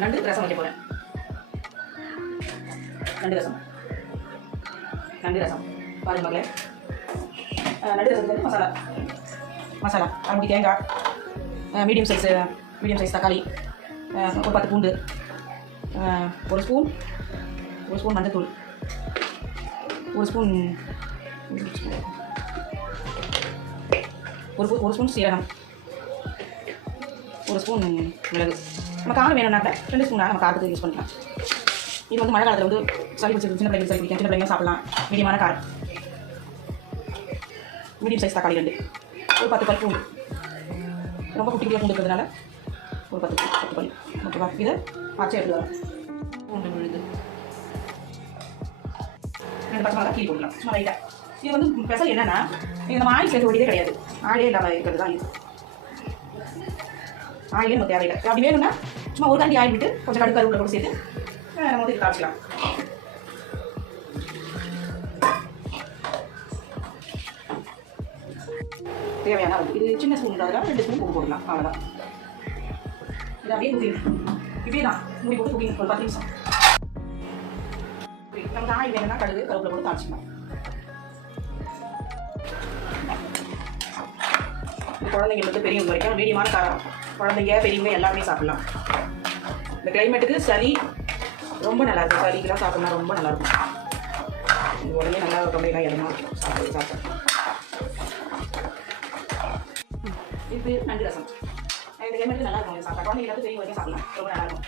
நண்டு ரசம் வைக்க போகிறேன். நண்டு ரசம் பாருங்க மகளே. நண்டு ரசத்துக்கு மசாலா அரைமுடி தேங்காய், மீடியம் சைஸ் தக்காளி, ஒரு 10 பூண்டு, ஒரு ஸ்பூன் மஞ்சத்தூள், ஒரு ஸ்பூன் சீரகம், ஒரு ஸ்பூன் மிளகு. நம்ம காரம் வேணும்னாக்க 2 ஸ்பூனாக நம்ம காரத்துக்கு யூஸ் பண்ணிக்கலாம். இது வந்து மழை காலத்தில் வந்து சளி பிடிச்சி சின்ன பிள்ளைங்க சாப்பிடலாம். மீடியமான காரம். மீடியம் சைஸ் தக்காளி 2, ஒரு 10 பல் பூண்டு. ரொம்ப குட்டி பூண்டு இருக்கிறதுனால ஒரு 10 பல். ஓகேவா? இதை ஆச்சு எடுத்து வரோம். பூண்டு விழுது 2 பச்சை மிளகா கீழே போடலாம் சும்மா லைட்டாக. இது வந்து ஸ்பெஷல் என்னென்னா, இது நம்ம ஆயில் சேர்க்க வேண்டியதே கிடையாது. ஆயிலே இல்லாமல் இருக்கிறது தான் இது. ஆயிலே நம்ம தேவையில்லை. அப்படி வேணும்னா சும்மா ஒரு கரண்டி ஆயில் விட்டு கொஞ்சம் கடுகு கருவேப்பிலை கூட சேர்த்து நம்ம வந்து இது காய்ச்சிக்கலாம். தேவையான இது சின்ன ஸ்பூன் தான், 2 ஸ்பூன் உப்பு போடலாம். அவ்வளோதான். இது அப்படியே இப்படியே தான் மூடி போட்டு குக்கிங் ஒரு 10 நிமிஷம். நமக்கு ஆயில் வேணும்னா கடுகு கருவேப்பிலை போட்டு தாளிச்சிக்கலாம். குழந்தைங்களுக்கு பெரியவங்க வரைக்கும் மீடியமான காரம், குழந்தைங்க பெரியவங்க எல்லாமே சாப்பிடலாம். இந்த கிளைமேட்டுக்கு சளி ரொம்ப நல்லாயிருக்கும். சளிக்கெல்லாம் சாப்பிட்லாம் ரொம்ப நல்லாயிருக்கும். உடனே நல்லா தொண்டையெல்லாம் எதமா சாப்பிட்டேன். இது நண்டு ரசம். இந்த கிளைமேட்டுக்கு நல்லா இருக்கும். சாப்பிட்டா குழந்தைங்க எல்லாத்தையும் பெரியவங்க வரைக்கும் சாப்பிடலாம். ரொம்ப நல்லாயிருக்கும்.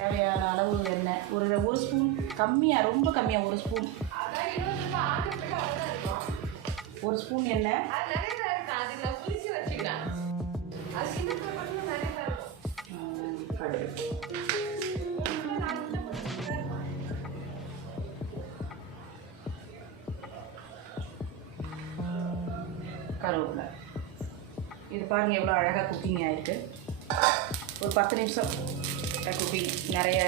தேவையான அளவு எண்ணெய் ஒரு ஸ்பூன் கம்மியாக, ரொம்ப கம்மியாக ஒரு ஸ்பூன் எண்ணெய், கடுகு, கருவேப்பிலை. இது பாருங்கள் எவ்வளோ அழகாக குக்கிங் ஆகிருக்கு. ஒரு 10 நிமிஷம் குக்கிங். நிறைய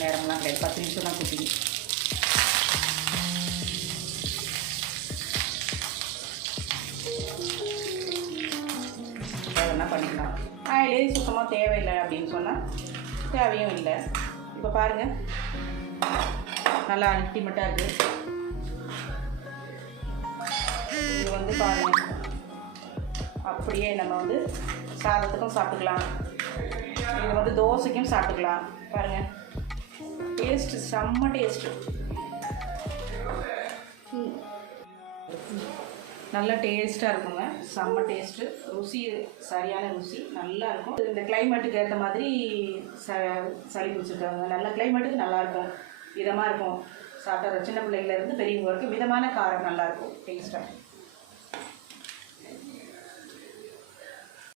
நேரம்லாம் கிடையாது, 10 நிமிஷம் தான் குக்கிங். தேவைன்னா பண்ணிக்கலாம். ஆயிலே சுத்தமாக தேவையில்லை அப்படின்னு சொன்னால் தேவையும் இல்லை. இப்போ பாருங்கள் நல்லா அல்டிமேட்டாக இருக்குது. இது வந்து பாருங்கள் அப்படியே நம்ம வந்து சாதத்துக்கும் சாப்பிட்டுக்கலாம். இது வந்து தோசைக்கும் சாப்பிட்டுக்கலாம். பாருங்கள் டேஸ்ட்டு செம்ம டேஸ்ட்டு, நல்ல டேஸ்ட்டாக இருக்குங்க. செம்ம டேஸ்ட்டு, ருசி சரியான ருசி, நல்லா இருக்கும். இந்த கிளைமேட்டுக்கு ஏற்ற மாதிரி சளி பிடிச்சிருக்காங்க. நல்ல கிளைமேட்டுக்கு நல்லாயிருக்கும், இதமாக இருக்கும். சாப்பிட்ற சின்ன பிள்ளைங்கள்லேருந்து பெரியவங்க வரைக்கும் மிதமான காரம் நல்லாயிருக்கும், டேஸ்ட்டாக.